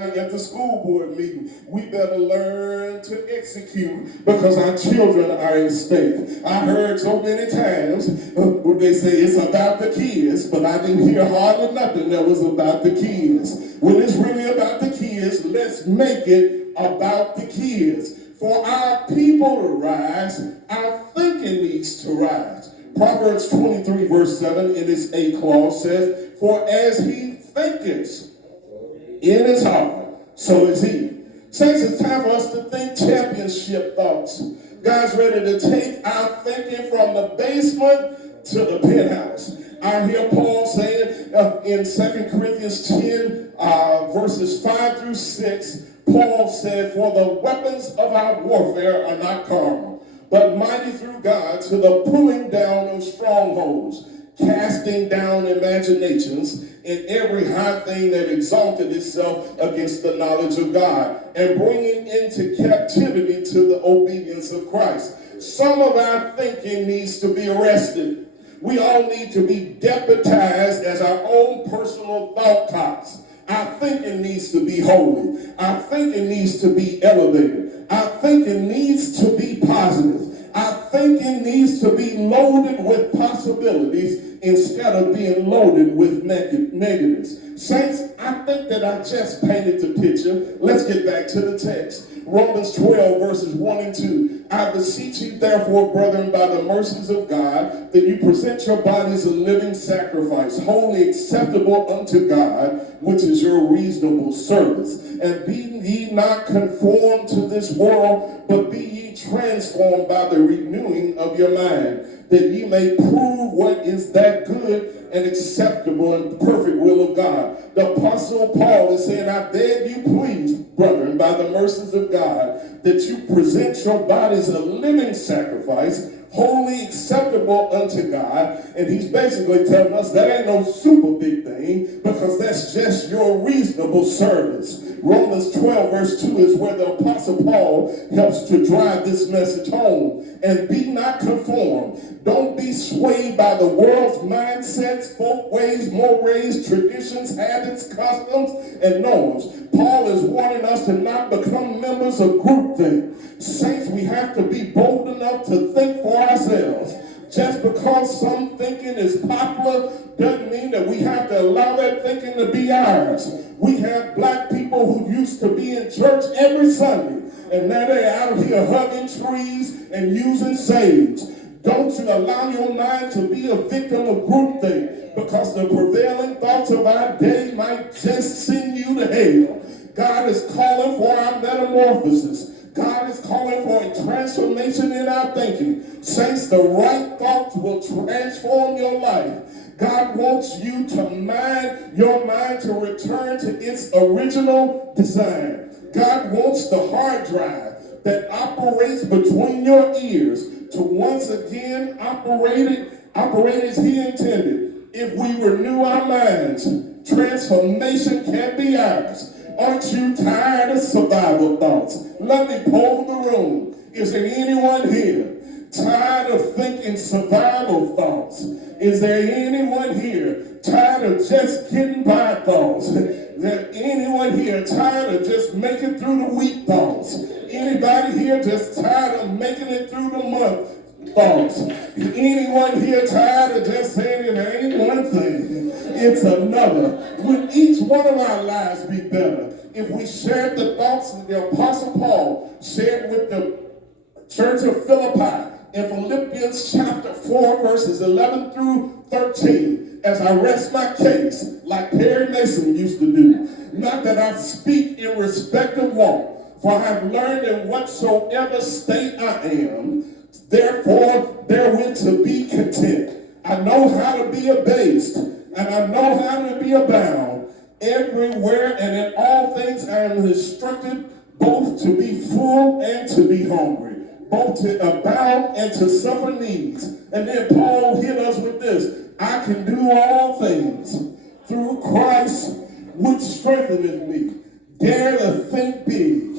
at the school board meeting. We better learn to execute because our children are at stake. I heard so many times when they say it's about the kids, but I didn't hear hardly nothing that was about the kids. When it's really about the kids, let's make it about the kids. For our people to rise, our thinking needs to rise. Proverbs 23 verse 7 in its A clause says, "For as he thinketh in his heart, so is he." Saints, it's time for us to think championship thoughts. God's ready to take our thinking from the basement to the penthouse. I hear Paul saying in 2 Corinthians 10, verses 5 through 6, Paul said, "For the weapons of our warfare are not carnal, but mighty through God to the pulling down of strongholds, casting down imaginations and every high thing that exalted itself against the knowledge of God, and bringing into captivity to the obedience of Christ." Some of our thinking needs to be arrested. We all need to be deputized as our own personal thought cops. Our thinking needs to be holy. Our thinking needs to be elevated. Our thinking needs to be positive. Our thinking needs to be loaded with possibilities instead of being loaded with negatives. Saints, I think that I just painted the picture. Let's get back to the text. Romans 12 verses 1 and 2. "I beseech you therefore, brethren, by the mercies of God, that you present your bodies a living sacrifice, wholly acceptable unto God, which is your reasonable service. And be ye not conformed to this world, but be ye transformed by the renewing of your mind, that ye may prove what is that good and acceptable and perfect will of God." The Apostle Paul is saying, "I beg you please, brethren, by the mercies of God, that you present your bodies a living sacrifice, wholly acceptable unto God." And he's basically telling us that ain't no super big thing, because that's just your reasonable service. Romans 12 verse 2 is where the Apostle Paul helps to drive this message home. "And be not conformed." Don't be swayed by the world's mindsets, folk ways, mores, traditions, habits, customs, and norms. Paul is warning us to not become members of groupthink. Saints, we have to be bold enough to think for ourselves. Just because some thinking is popular doesn't mean that we have to allow that thinking to be ours. We have black people who used to be in church every Sunday, and now they're out here hugging trees and using sage. Don't you allow your mind to be a victim of groupthink, because the prevailing thoughts of our day might just send you to hell. God is calling for our metamorphosis. God is calling for a transformation in our thinking. Saints, the right thoughts will transform your life. God wants you to your mind to return to its original design. God wants the hard drive that operates between your ears to once again operate as he intended. If we renew our minds, transformation can be ours. Aren't you tired of survival thoughts? Let me poll the room. Is there anyone here tired of thinking survival thoughts? Is there anyone here tired of just getting by thoughts? Is there anyone here tired of just making through the week thoughts? Anybody here just tired of making it through the month thoughts? Anyone here tired of just saying it ain't one thing, it's another? Would each one of our lives be better if we shared the thoughts that the Apostle Paul shared with the church of Philippi in Philippians chapter 4 verses 11 through 13? As I rest my case, like Perry Mason used to do, not that I speak in respect of want, for I have learned in whatsoever state I am, therefore therewith to be content. I know how to be abased, and I know how to be abound. Everywhere and in all things I am instructed both to be full and to be hungry, both to abound and to suffer needs. And then Paul hit us with this: "I can do all things through Christ which strengtheneth me." Dare to think big.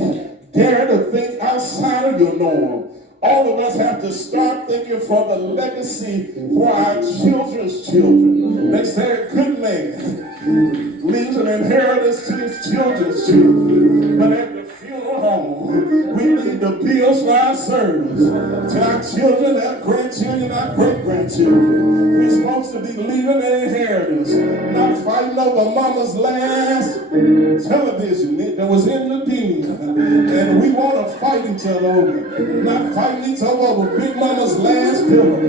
Dare to think outside of your norm. All of us have to start thinking for the legacy for our children's children. They say, "Good man leaves an inheritance to his children's children. But at the funeral home, we leave the bills for our servants, to our children, our grandchildren, our great-grandchildren. We're supposed to be leaving an inheritance, not fighting over mama's last television that was in the den. And we want to fight each other over, not fighting each other over Big Mama's last pillow.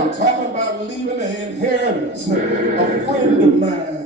I'm talking about leaving an inheritance. A friend of mine